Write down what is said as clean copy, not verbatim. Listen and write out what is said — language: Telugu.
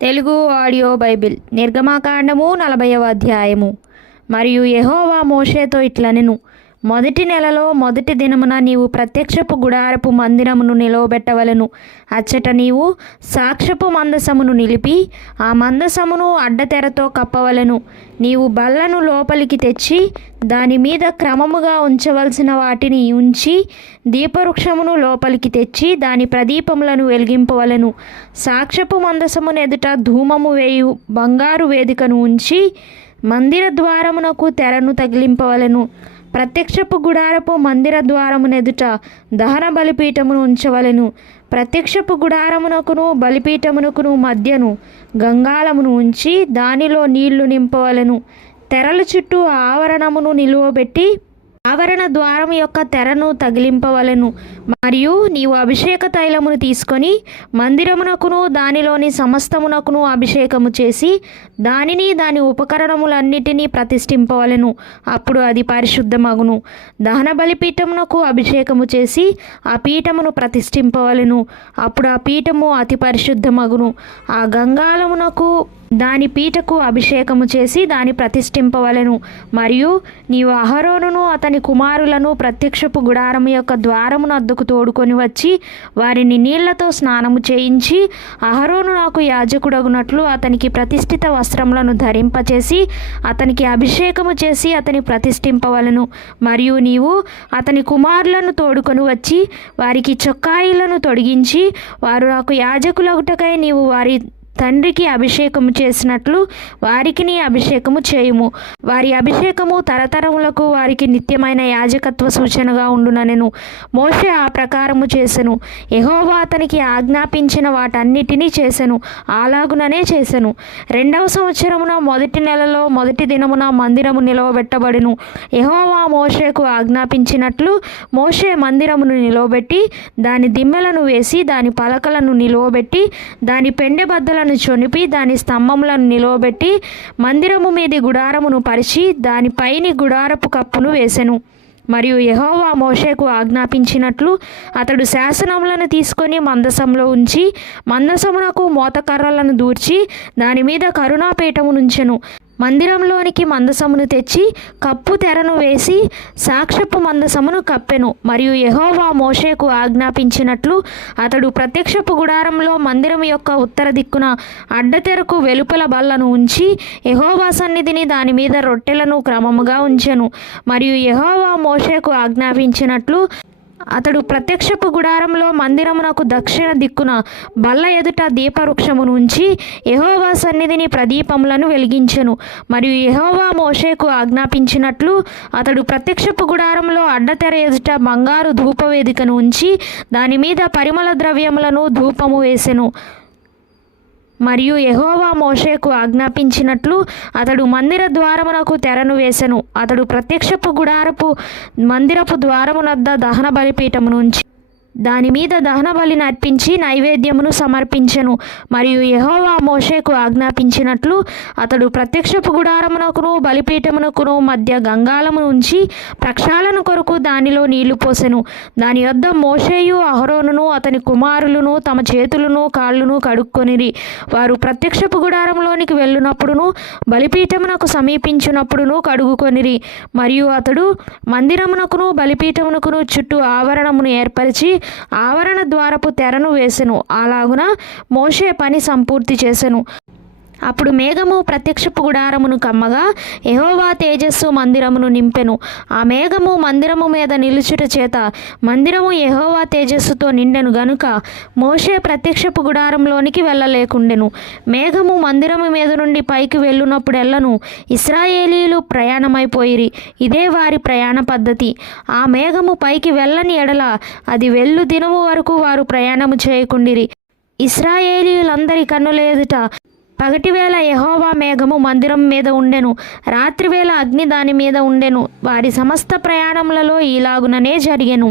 తెలుగు ఆడియో బైబిల్ నిర్గమాకాండము 40వ అధ్యాయము. మరియు యెహోవా మోషేతో ఇట్లనెను, మొదటి నెలలో మొదటి దినమున నీవు ప్రత్యక్షపు గుడారపు మందిరమును నిలవబెట్టవలెను. అచ్చట నీవు సాక్ష్యపు మందసమును నిలిపి ఆ మందసమును అడ్డతెరతో కప్పవలెను. నీవు బల్లను లోపలికి తెచ్చి దాని మీద క్రమముగా ఉంచవలసిన వాటిని ఉంచి దీపవృక్షమును లోపలికి తెచ్చి దాని ప్రదీపములను వెలిగింపవలెను. సాక్ష్యపు మందసమును ఎదుట ధూమము వేయు బంగారు వేదికను ఉంచి మందిర ద్వారమునకు తెరను తగిలింపవలెను. ప్రత్యక్షపు గుడారపు మందిర ద్వారమునెదుట దహన బలిపీఠమును ఉంచవలెను. ప్రత్యక్షపు గుడారమునకును బలిపీఠమునకును మధ్యను గంగాళమును ఉంచి దానిలో నీళ్లు నింపవలెను. తెరల చుట్టూ ఆవరణమును నిలువబెట్టి ఆవరణ ద్వారం యొక్క తెరను తగిలింపవలెను. మరియు నీవు అభిషేక తైలమును తీసుకొని మందిరమునకును దానిలోని సమస్తమునకును అభిషేకము చేసి దానిని దాని ఉపకరణములన్నిటినీ ప్రతిష్ఠింపవలెను. అప్పుడు అది పరిశుద్ధమగును. దహన బలిపీఠమునకు అభిషేకము చేసి ఆ పీఠమును ప్రతిష్ఠింపవలెను. అప్పుడు ఆ పీఠము అతి పరిశుద్ధమగును. ఆ గంగాళమునకు దాని పీటకు అభిషేకము చేసి దాని ప్రతిష్ఠింపవలెను. మరియు నీవు అహరోనును అతని కుమారులను ప్రత్యక్షపు గుడారము యొక్క ద్వారమునద్దకు తోడుకొని వచ్చి వారిని నీళ్లతో స్నానము చేయించి అహరోను నాకు యాజకుడగునట్లు అతనికి ప్రతిష్ఠిత వస్త్రములను ధరింపచేసి అతనికి అభిషేకము చేసి అతని ప్రతిష్ఠింపవలెను. మరియు నీవు అతని కుమారులను తోడుకొని వచ్చి వారికి చొక్కాయిలను తొడిగించి వారు నాకు యాజకులగుటకై నీవు వారి తండ్రికి అభిషేకము చేసినట్లు వారికి నీ అభిషేకము చేయుము. వారి అభిషేకము తరతరములకు వారికి నిత్యమైన యాజకత్వ సూచనగా ఉండుననెను. మోషే ఆ ప్రకారము చేసెను. యెహోవా అతనికి ఆజ్ఞాపించిన వాటన్నిటినీ చేసెను. అలాగుననే చేసెను. 2వ సంవత్సరమున మొదటి నెలలో మొదటి దినమున మందిరము నిలవబెట్టబడెను. యెహోవా మోషేకు ఆజ్ఞాపించినట్లు మోషే మందిరమును నిలవబెట్టి దాని దిమ్మెలను వేసి దాని పలకలను నిలువబెట్టి దాని పెండె బద్దలను చొనిపి దాని స్తంభములను నిలవబెట్టి మందిరము మీది గుడారమును పరిచి దాని పైని గుడారపు కప్పును వేసెను. మరియు యెహోవా మోషేకు ఆజ్ఞాపించినట్లు అతడు శాసనములను తీసుకొని మందసంలో ఉంచి మందసమునకు మోతకర్రలను దూర్చి దాని మీద కరుణాపీఠమునుంచెను. మందిరంలోనికి మందసమును తెచ్చి కప్పు తెరను వేసి సాక్ష్యపు మందసమును కప్పెను. మరియు యెహోవా మోషేకు ఆజ్ఞాపించినట్లు అతడు ప్రత్యక్షపు గుడారంలో మందిరం యొక్క ఉత్తర దిక్కున అడ్డతెరకు వెలుపల బల్లను ఉంచి యెహోవా సన్నిధిని దాని మీద రొట్టెలను క్రమముగా ఉంచెను. మరియు యెహోవా మోషేకు ఆజ్ఞాపించినట్లు అతడు ప్రత్యక్షపు గుడారంలో మందిరమునకు దక్షిణ దిక్కున బల్ల ఎదుట దీపవృక్షమును ఉంచి యెహోవా సన్నిధిని ప్రదీపములను వెలిగించెను. మరియు యెహోవా మోషేకు ఆజ్ఞాపించినట్లు అతడు ప్రత్యక్షపు గుడారంలో అడ్డతెర ఎదుట బంగారు ధూపవేదికను ఉంచి దాని మీద పరిమళ ద్రవ్యములను ధూపము వేసెను. మరియు యెహోవా మోషేకు ఆజ్ఞాపించినట్లు అతడు మందిర ద్వారమునకు తెరను వేసెను. అతడు ప్రత్యక్షపు గుడారపు మందిరపు ద్వారమునద్ద దహన బలిపీఠమును ఉంచి దాని మీద దహన బలిని అర్పించి నైవేద్యమును సమర్పించెను. మరియు యెహోవా మోషేకు ఆజ్ఞాపించినట్లు అతడు ప్రత్యక్షపు గుడారమునకును బలిపీఠమునకును మధ్య గంగాళమును ఉంచి ప్రక్షాళన కొరకు దానిలో నీళ్లు పోసెను. దాని యొద్ద మోషేయు అహరోనును అతని కుమారులను తమ చేతులను కాళ్ళను కడుక్కొనిరి. వారు ప్రత్యక్షపు గుడారంలోనికి వెళ్ళునప్పుడును బలిపీఠమునకు సమీపించినప్పుడును కడుగుకొనిరి. మరియు అతడు మందిరమునకును బలిపీఠమునకును చుట్టూ ఆవరణమును ఏర్పరిచి ఆవరణ ద్వారపు తెరను వేసెను. అలాగున మోషే పని సంపూర్తి చేసెను. అప్పుడు మేఘము ప్రత్యక్షపు గుడారమును కమ్మగా యెహోవా తేజస్సు మందిరమును నింపెను. ఆ మేఘము మందిరము మీద నిలుచుట చేత మందిరము యెహోవా తేజస్సుతో నిండెను గనుక మోషే ప్రత్యక్షపు గుడారంలోనికి వెళ్ళలేకుండెను. మేఘము మందిరము మీద నుండి పైకి వెళ్ళునప్పుడెల్లను ఇశ్రాయేలీయులు ప్రయాణమైపోయిరి. ఇదే వారి ప్రయాణ పద్ధతి. ఆ మేఘము పైకి వెళ్ళని ఎడల అది వెళ్ళు దినము వరకు వారు ప్రయాణము చేయకుండిరి. ఇశ్రాయేలీయులందరి కన్నుల ఎదుట పగటివేళ యెహోవా మేఘము మందిరం మీద ఉండెను, రాత్రివేళ అగ్ని దాని మీద ఉండెను. వారి సమస్త ప్రయాణములలో ఇలాగుననే జరిగెను.